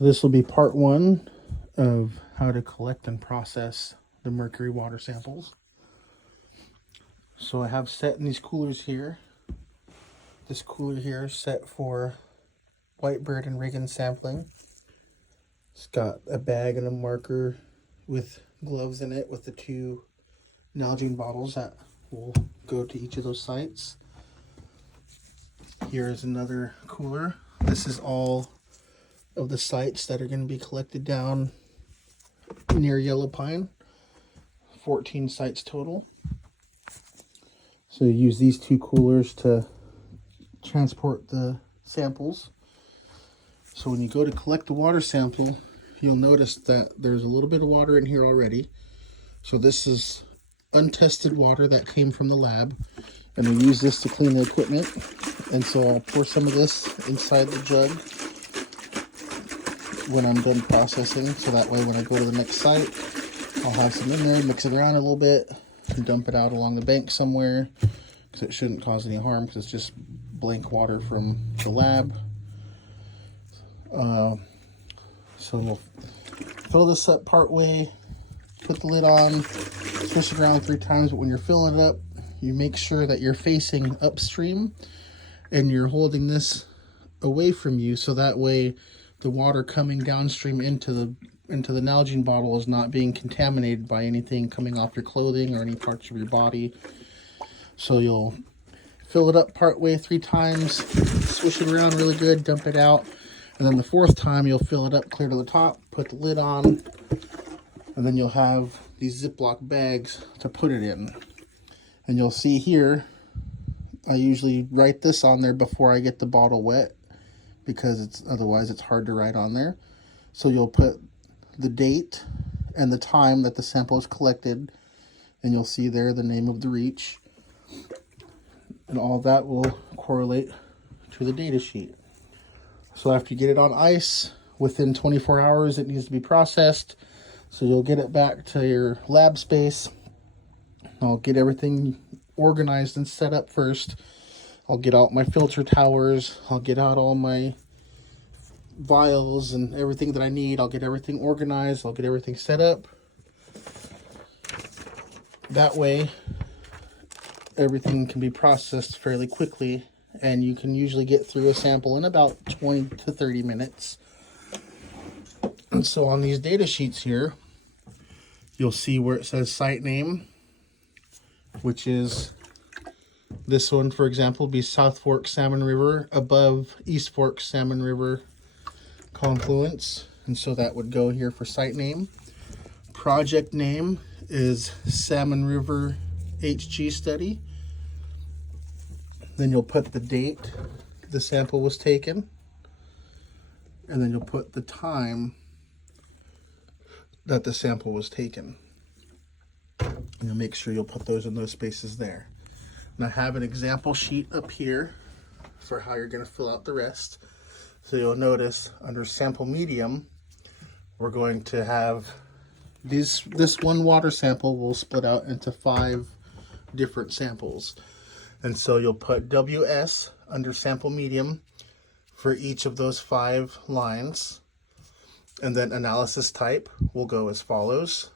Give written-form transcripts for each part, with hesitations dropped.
This will be part one of how to collect and process the mercury water samples. So I have set in these coolers here. This cooler here is set for Whitebird and Reagan sampling. It's got a bag and a marker with gloves in it with the two Nalgene bottles that will go to each of those sites. Here is another cooler. This is all of the sites that are going to be collected down near Yellow Pine. 14 sites total. So you use these two coolers to transport the samples. So when you go to collect the water sample, you'll notice that there's a little bit of water in here already. So this is untested water that came from the lab, and we use this to clean the equipment. And so I'll pour some of this inside the jug when I'm done processing, so that way when I go to the next site, I'll have some in there, mix it around a little bit, and dump it out along the bank somewhere, because it shouldn't cause any harm, because it's just blank water from the lab. So we'll fill this up part way, put the lid on, swish it around 3 times, but when you're filling it up, you make sure that you're facing upstream and you're holding this away from you, so that way the water coming downstream into the Nalgene bottle is not being contaminated by anything coming off your clothing or any parts of your body. So you'll fill it up part way 3 times, swish it around really good, dump it out, and then the 4th time you'll fill it up clear to the top, put the lid on, and then you'll have these Ziploc bags to put it in. And you'll see here, I usually write this on there before I get the bottle wet, because otherwise it's hard to write on there. So you'll put the date and the time that the sample is collected, and you'll see there the name of the reach, and all that will correlate to the data sheet. So after you get it on ice, within 24 hours it needs to be processed. So you'll get it back to your lab space. I'll get everything organized and set up first. I'll get out my filter towers. I'll get out all my vials and everything that I need. I'll get everything organized. I'll get everything set up. That way, everything can be processed fairly quickly, and you can usually get through a sample in about 20 to 30 minutes. And so on these data sheets here, you'll see where it says site name, which is this one, for example, be South Fork Salmon River above East Fork Salmon River confluence. And so that would go here for site name. Project name is Salmon River HG study. Then you'll put the date the sample was taken, and then you'll put the time that the sample was taken. And you'll make sure you'll put those in those spaces there. And I have an example sheet up here for how you're going to fill out the rest. So you'll notice under sample medium, we're going to have this one water sample will split out into 5 different samples. And so you'll put WS under sample medium for each of those 5 lines. And then analysis type will go as follows.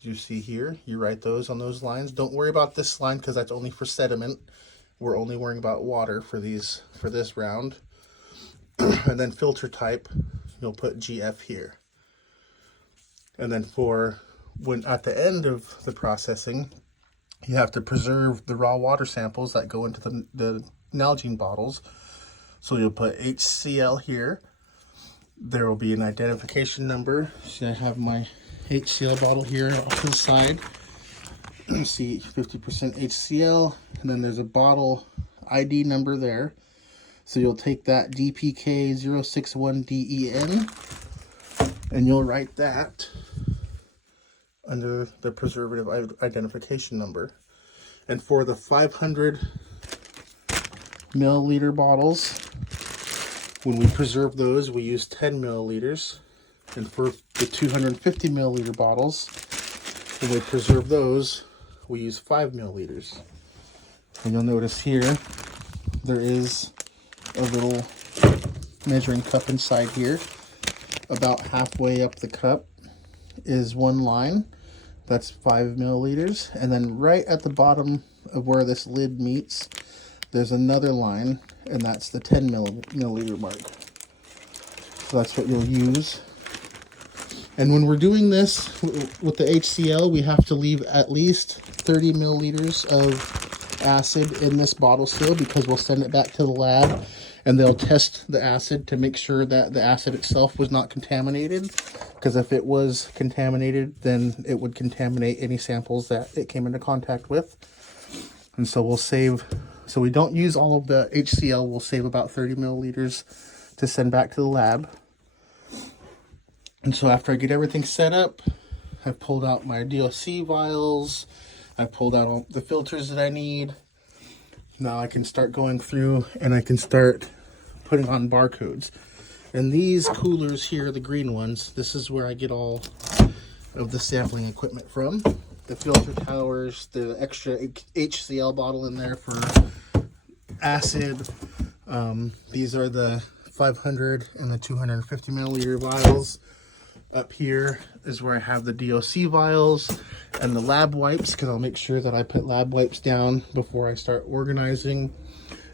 You see here, you write those on those lines. Don't worry about this line because that's only for sediment. We're only worrying about water for this round. And then filter type, you'll put GF here. And then for when at the end of the processing, you have to preserve the raw water samples that go into the Nalgene bottles. So you'll put HCl here. There will be an identification number. See, I have my HCl bottle here off to the side. You see 50% HCl, and then there's a bottle ID number there. So you'll take that DPK061DEN, and you'll write that under the preservative identification number. And for the 500 milliliter bottles, when we preserve those, we use 10 milliliters. And for the 250 milliliter bottles, when we preserve those, we use 5 milliliters. And you'll notice here, there is a little measuring cup inside here. about halfway up the cup is one line. That's 5 milliliters. And then right at the bottom of where this lid meets, there's another line, and that's the 10 milliliter mark. So that's what you'll use. And when we're doing this with the HCl, we have to leave at least 30 milliliters of acid in this bottle still, because we'll send it back to the lab and they'll test the acid to make sure that the acid itself was not contaminated. Because if it was contaminated, then it would contaminate any samples that it came into contact with. And so we'll save, so we don't use all of the HCl, we'll save about 30 milliliters to send back to the lab. And so after I get everything set up, I've pulled out my DOC vials, I've pulled out all the filters that I need. Now I can start going through and I can start putting on barcodes. And these coolers here, the green ones, this is where I get all of the sampling equipment from. The filter towers, the extra HCl bottle in there for acid. These are the 500 and the 250 milliliter vials. Up here is where I have the DOC vials and the lab wipes, because I'll make sure that I put lab wipes down before I start organizing.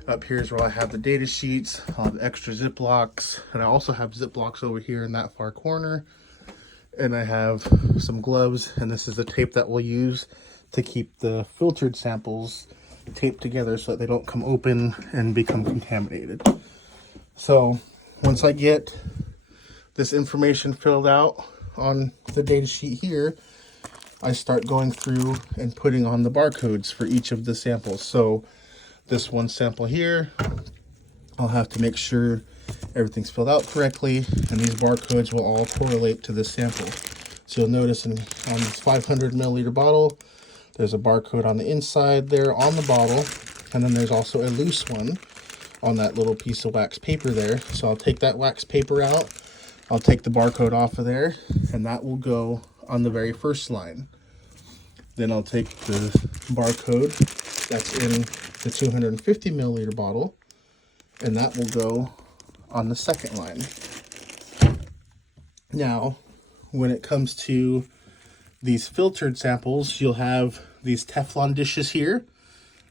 Up here is where I have the data sheets, I'll have extra Ziplocs, and I also have Ziplocs over here in that far corner. And I have some gloves, and this is the tape that we'll use to keep the filtered samples taped together so that they don't come open and become contaminated. So once I get this information filled out on the data sheet here, I start going through and putting on the barcodes for each of the samples. So this one sample here, I'll have to make sure everything's filled out correctly, and these barcodes will all correlate to this sample. So you'll notice on this 500 milliliter bottle, there's a barcode on the inside there on the bottle, and then there's also a loose one on that little piece of wax paper there. So I'll take that wax paper out, I'll take the barcode off of there, and that will go on the very first line. Then I'll take the barcode that's in the 250 milliliter bottle, and that will go on the second line. Now, when it comes to these filtered samples, you'll have these Teflon dishes here.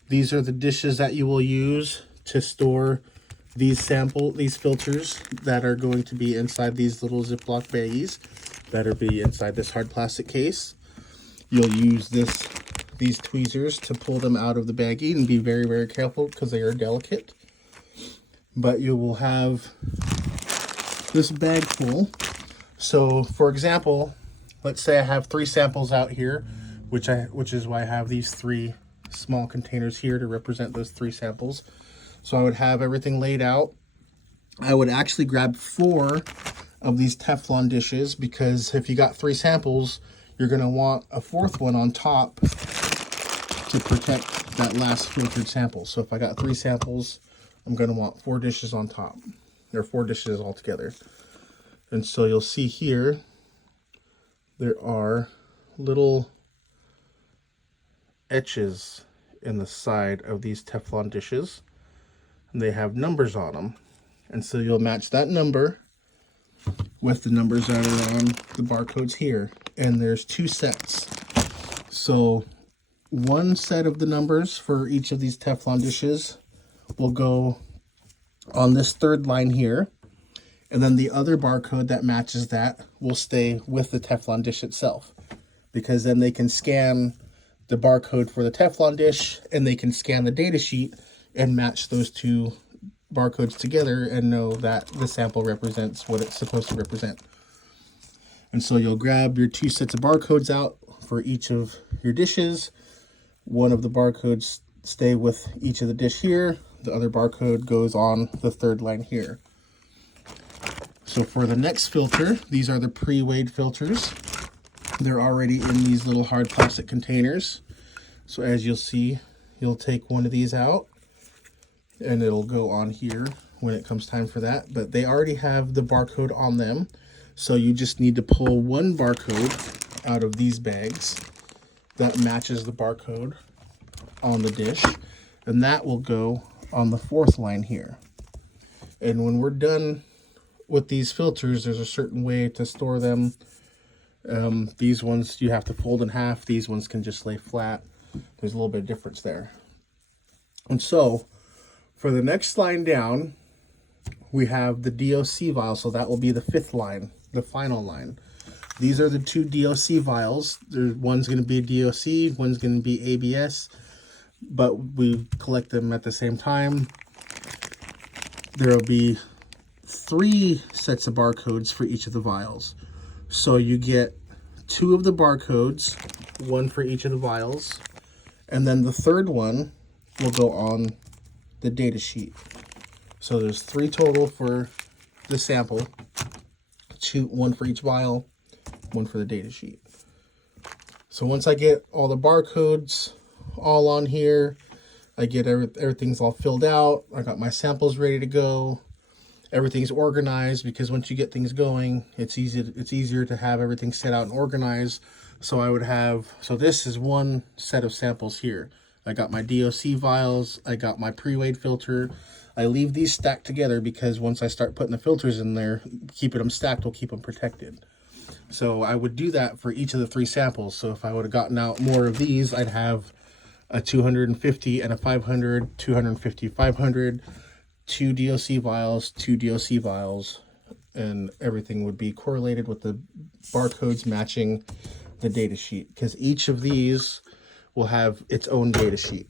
These are the dishes that you will use to store these filters that are going to be inside these little Ziploc baggies that'll be inside this hard plastic case. You'll use these tweezers to pull them out of the baggie, and be very, very careful because they are delicate. But you will have this bag full. So for example, let's say I have 3 samples out here, which is why I have these 3 small containers here to represent those 3 samples. So I would have everything laid out. I would actually grab 4 of these Teflon dishes, because if you got 3 samples, you're going to want a 4th one on top to protect that last filtered sample. So if I got 3 samples, I'm going to want 4 dishes on top. There are 4 dishes altogether. And so you'll see here, there are little etches in the side of these Teflon dishes. And they have numbers on them. And so you'll match that number with the numbers that are on the barcodes here. And there's 2 sets. So one set of the numbers for each of these Teflon dishes will go on this 3rd line here. And then the other barcode that matches that will stay with the Teflon dish itself. Because then they can scan the barcode for the Teflon dish, and they can scan the data sheet and match those 2 barcodes together and know that the sample represents what it's supposed to represent. And so you'll grab your 2 sets of barcodes out for each of your dishes. One of the barcodes stay with each of the dish here. The other barcode goes on the 3rd line here. So for the next filter, these are the pre-weighed filters. They're already in these little hard plastic containers. So as you'll see, you'll take one of these out, and it'll go on here when it comes time for that. But they already have the barcode on them. So you just need to pull one barcode out of these bags that matches the barcode on the dish. And that will go on the 4th line here. And when we're done with these filters, there's a certain way to store them. These ones you have to fold in half. These ones can just lay flat. There's a little bit of difference there. And so for the next line down, we have the DOC vial. So that will be the 5th line, the final line. These are the 2 DOC vials. One's going to be DOC, one's going to be ABS, but we collect them at the same time. There will be 3 sets of barcodes for each of the vials. So you get 2 of the barcodes, 1 for each of the vials, and then the 3rd one will go on the data sheet. So there's 3 total for the sample, 1 for each vial, 1 for the data sheet. So once I get all the barcodes all on here, I get everything's all filled out. I got my samples ready to go. Everything's organized, because once you get things going, it's easier to have everything set out and organized. So this is one set of samples here. I got my DOC vials, I got my pre-weighed filter. I leave these stacked together because once I start putting the filters in there, keeping them stacked will keep them protected. So I would do that for each of the 3 samples. So if I would have gotten out more of these, I'd have a 250 and a 500, 250, 500, 2 DOC vials, 2 DOC vials, and everything would be correlated with the barcodes matching the data sheet, because each of these will have its own data sheet.